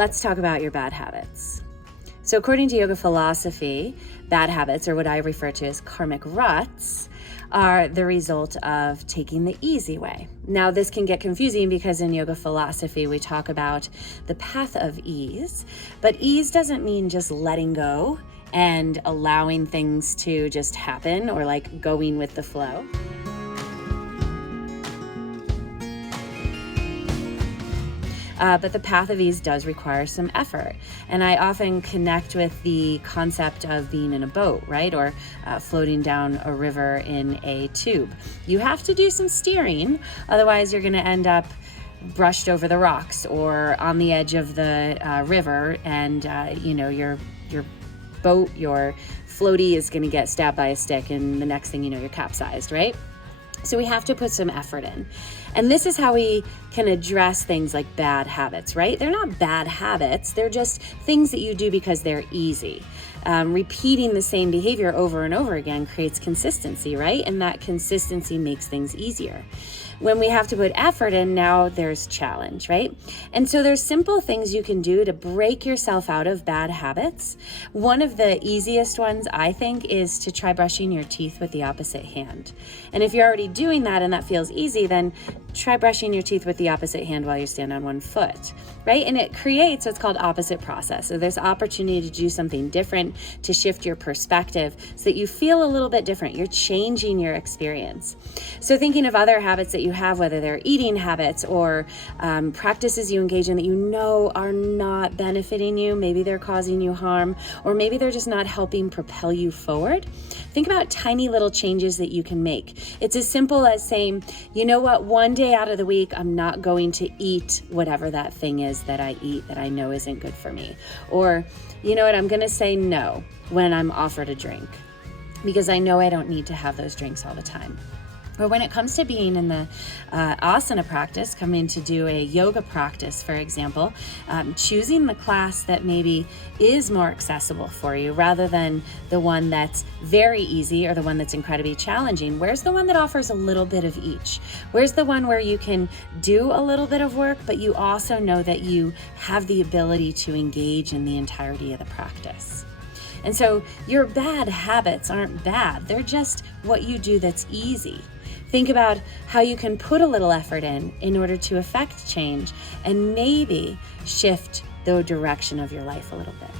let's talk about your bad habits. So according to yoga philosophy, bad habits, or what I refer to as karmic ruts, are the result of taking the easy way. Now, this can get confusing because in yoga philosophy, we talk about the path of ease, but ease doesn't mean just letting go and allowing things to just happen or like going with the flow. But the path of ease does require some effort. And I often connect with the concept of being in a boat, right? Or floating down a river in a tube. You have to do some steering, otherwise you're gonna end up brushed over the rocks or on the edge of the river, and your boat, your floaty is gonna get stabbed by a stick, and the next thing you know, you're capsized, right? So we have to put some effort in. And this is how we can address things like bad habits, right? They're not bad habits. They're just things that you do because they're easy. Repeating the same behavior over and over again creates consistency, right? And that consistency makes things easier. When we have to put effort in, now there's challenge, right? And so there's simple things you can do to break yourself out of bad habits. One of the easiest ones, I think, is to try brushing your teeth with the opposite hand. And if you're already doing that and that feels easy, then try brushing your teeth with the opposite hand while you stand on one foot, right? And it creates what's called opposite process. So there's opportunity to do something different, to shift your perspective so that you feel a little bit different. You're changing your experience. So thinking of other habits that you have, whether they're eating habits or practices you engage in that you know are not benefiting you, maybe they're causing you harm, or maybe they're just not helping propel you forward. Think about tiny little changes that you can make. It's as simple as saying, you know what, one day out of the week, I'm not going to eat whatever that thing is that I eat that I know isn't good for me. Or, you know what, I'm going to say no when I'm offered a drink because I know I don't need to have those drinks all the time. Or when it comes to being in the asana practice, coming to do a yoga practice, for example, choosing the class that maybe is more accessible for you rather than the one that's very easy or the one that's incredibly challenging. Where's the one that offers a little bit of each? Where's the one where you can do a little bit of work, but you also know that you have the ability to engage in the entirety of the practice? And so your bad habits aren't bad. They're just what you do that's easy. Think about how you can put a little effort in order to affect change and maybe shift the direction of your life a little bit.